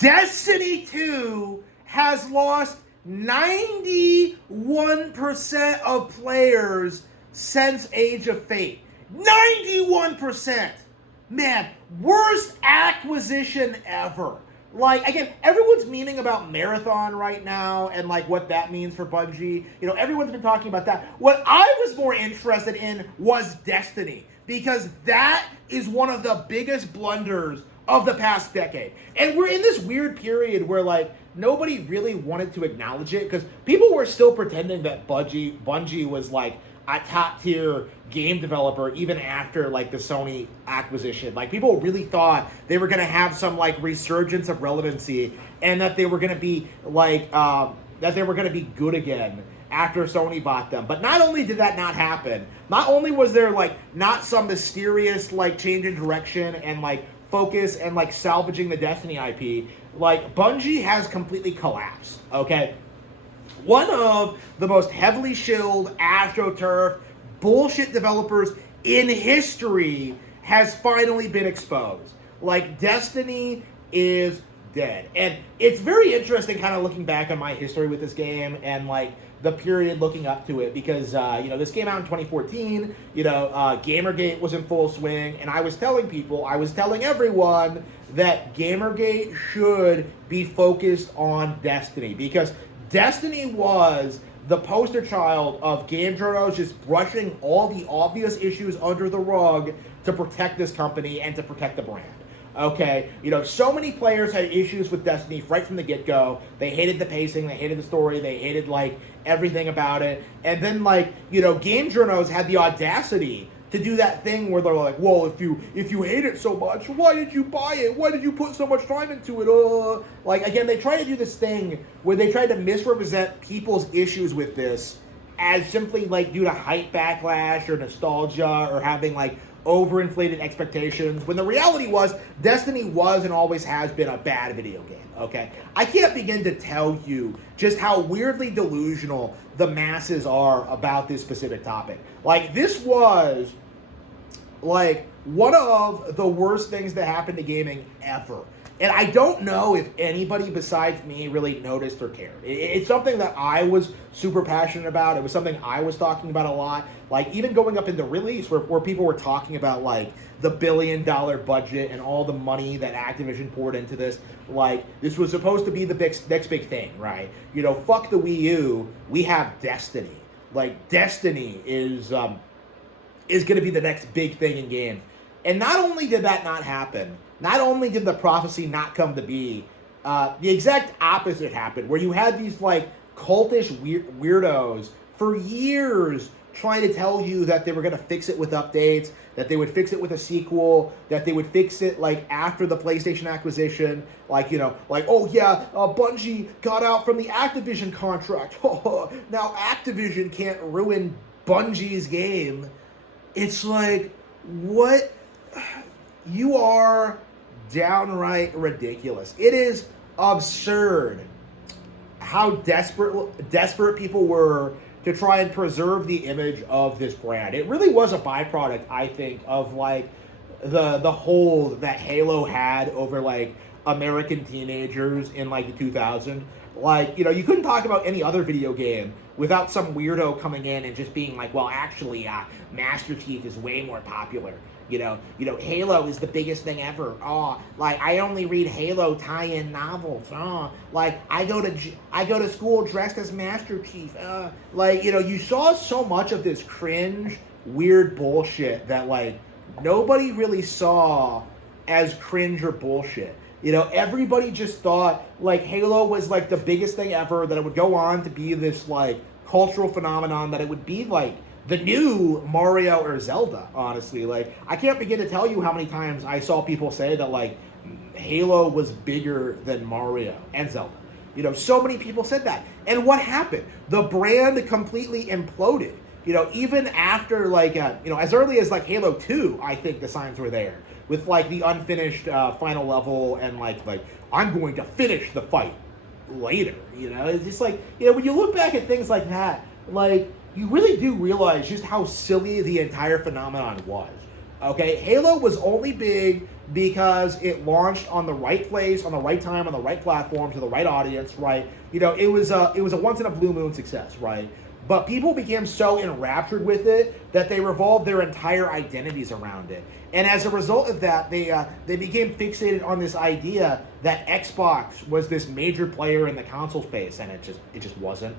Destiny 2 has lost 91% of players since Age of Fate. 91%! Man, worst acquisition ever. Like, again, everyone's meaning about Marathon right now and, like, what that means for Bungie. You know, everyone's been talking about that. What I was more interested in was Destiny, because that is one of the biggest blunders of the past decade. And we're in this weird period where, like, nobody really wanted to acknowledge it, because people were still pretending that Bungie was, like, a top-tier game developer even after, like, the Sony acquisition. Like, people really thought they were going to have some, like, resurgence of relevancy, and that they were going to be, like, that they were going to be good again after Sony bought them. But not only did that not happen, not only was there, like, not some mysterious, like, change in direction and, like, focus and, like, salvaging the Destiny IP, like, Bungie has completely collapsed, okay? One of the most heavily shilled, AstroTurf, bullshit developers in history has finally been exposed. Like, Destiny is dead. And it's very interesting kind of looking back on my history with this game and, like, the period looking up to it, because, you know, this came out in 2014, you know, Gamergate was in full swing, and I was telling everyone that Gamergate should be focused on Destiny, because Destiny was the poster child of game journals just brushing all the obvious issues under the rug to protect this company and to protect the brand. Okay, you know, so many players had issues with Destiny right from the get-go. They hated the pacing, they hated the story, they hated, like, everything about it. And then, like, you know, game journals had the audacity to do that thing where they're like, well, if you hate it so much, why did you buy it? Why did you put so much time into it? Like, again, they try to do this thing where they try to misrepresent people's issues with this as simply, like, due to hype backlash or nostalgia or having, like, overinflated expectations, when the reality was Destiny was and always has been a bad video game, okay? I can't begin to tell you just how weirdly delusional the masses are about this specific topic. Like, this was, like, one of the worst things that happened to gaming ever. And I don't know if anybody besides me really noticed or cared. It's something that I was super passionate about. It was something I was talking about a lot. Like, even going up into release where people were talking about, like, the $1 billion budget and all the money that Activision poured into this. Like, this was supposed to be the next big thing, right? You know, fuck the Wii U. We have Destiny. Like, Destiny is going to be the next big thing in games. And not only did that not happen, not only did the prophecy not come to be, the exact opposite happened, where you had these, like, cultish weirdos for years trying to tell you that they were going to fix it with updates, that they would fix it with a sequel, that they would fix it, like, after the PlayStation acquisition, like, you know, like, oh yeah, Bungie got out from the Activision contract. Now Activision can't ruin Bungie's game. It's like, what? You are downright ridiculous. It is absurd how desperate people were to try and preserve the image of this brand. It really was a byproduct, I think, of, like, the hold that Halo had over, like, American teenagers in, like, the 2000s. Like, you know, you couldn't talk about any other video game without some weirdo coming in and just being like, well, actually, Master Chief is way more popular. You know, Halo is the biggest thing ever. Oh, like, I only read Halo tie-in novels. Oh, like, I go to school dressed as Master Chief. Like, you know, you saw so much of this cringe, weird bullshit that, like, nobody really saw as cringe or bullshit. You know, everybody just thought, like, Halo was, like, the biggest thing ever, that it would go on to be this, like, cultural phenomenon, that it would be, like, the new Mario or Zelda, honestly. Like, I can't begin to tell you how many times I saw people say that, like, Halo was bigger than Mario and Zelda. You know, so many people said that. And what happened? The brand completely imploded. You know, even after, like, you know, as early as, like, Halo 2, I think the signs were there. With, like, the unfinished final level and, like, I'm going to finish the fight later, you know? It's just like, you know, when you look back at things like that, like, you really do realize just how silly the entire phenomenon was. Okay? Halo was only big because it launched on the right place, on the right time, on the right platform, to the right audience, right? It was a once in a blue moon success, right? But people became so enraptured with it that they revolved their entire identities around it. And as a result of that, they became fixated on this idea that Xbox was this major player in the console space, and it just wasn't.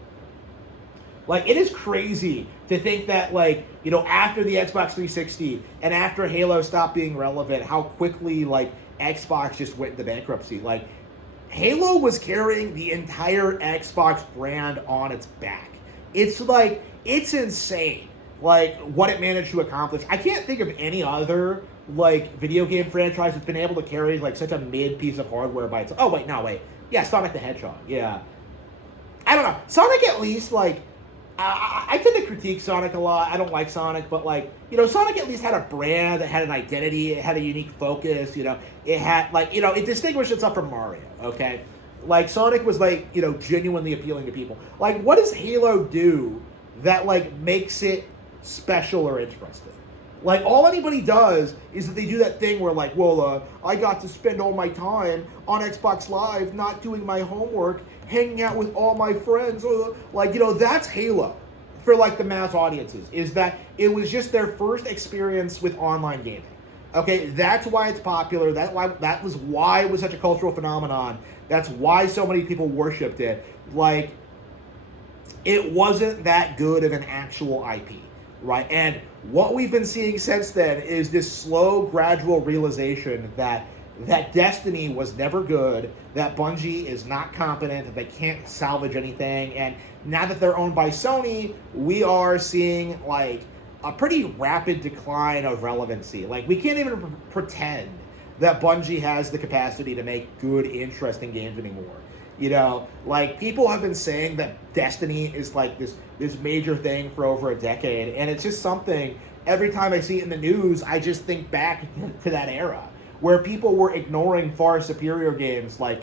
Like, it is crazy to think that, like, after the Xbox 360 and after Halo stopped being relevant, how quickly, like, Xbox just went into bankruptcy. Like, Halo was carrying the entire Xbox brand on its back. It's insane, like, what it managed to accomplish. I can't think of any other, like, video game franchise that's been able to carry, like, such a mid piece of hardware by itself. Oh, wait, no, wait. Yeah, Sonic the Hedgehog, yeah. I don't know. Sonic, at least, like, I tend to critique Sonic a lot. I don't like Sonic, but, like, Sonic at least had a brand, that had an identity, it had a unique focus, it had, like, it distinguished itself from Mario, okay? Like, Sonic was, like, genuinely appealing to people. Like, what does Halo do that, like, makes it special or interesting? Like, all anybody does is that they do that thing where, like, well, I got to spend all my time on Xbox Live not doing my homework, hanging out with all my friends. Like, that's Halo for, like, the mass audiences, is that it was just their first experience with online gaming. Okay, that's why it's popular. That was why it was such a cultural phenomenon. That's why so many people worshipped it. Like, it wasn't that good of an actual IP, right? And what we've been seeing since then is this slow, gradual realization that Destiny was never good, that Bungie is not competent, that they can't salvage anything, and now that they're owned by Sony, we are seeing, like, a pretty rapid decline of relevancy. Like, we can't even pretend that Bungie has the capacity to make good, interesting games anymore. Like, people have been saying that Destiny is, like, this major thing for over a decade, and it's just something, every time I see it in the news, I just think back to that era, where people were ignoring far superior games like,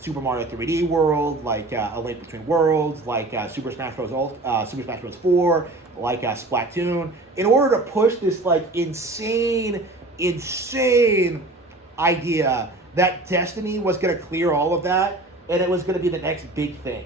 Super Mario 3D World, like A Link Between Worlds, like Super Smash Bros. 4, like Splatoon, in order to push this, like, insane idea that Destiny was going to clear all of that, and it was going to be the next big thing,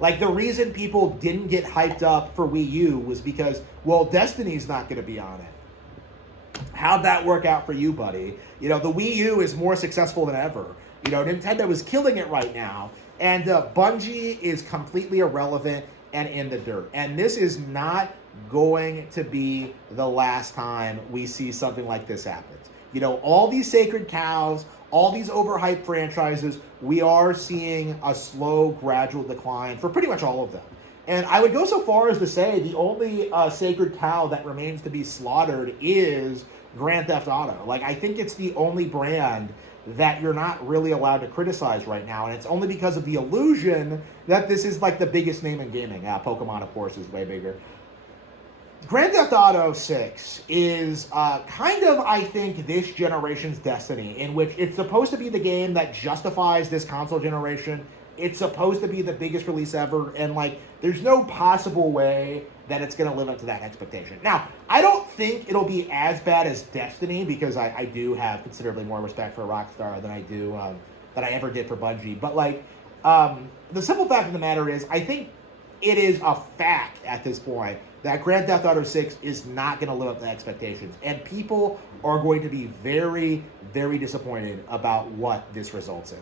Like, the reason people didn't get hyped up for Wii U was because, well, Destiny's not going to be on it. How'd that work out for you, buddy? The Wii U is more successful than ever. Nintendo is killing it right now, and Bungie is completely irrelevant and in the dirt. And this is not going to be the last time we see something like this happen. All these sacred cows, all these overhyped franchises, we are seeing a slow, gradual decline for pretty much all of them. And I would go so far as to say the only sacred cow that remains to be slaughtered is Grand Theft Auto. Like, I think it's the only brand that you're not really allowed to criticize right now, and it's only because of the illusion that this is, like, the biggest name in gaming. Pokemon, of course, is way bigger. Grand Theft Auto 6 is kind of, I think, this generation's Destiny, in which it's supposed to be the game that justifies this console generation. It's supposed to be the biggest release ever, and, like, there's no possible way that it's going to live up to that expectation. Now, I don't think it'll be as bad as Destiny, because I do have considerably more respect for Rockstar than I ever did for Bungie. But, like, the simple fact of the matter is, I think it is a fact at this point that Grand Theft Auto 6 is not going to live up to expectations, and people are going to be very, very disappointed about what this results in.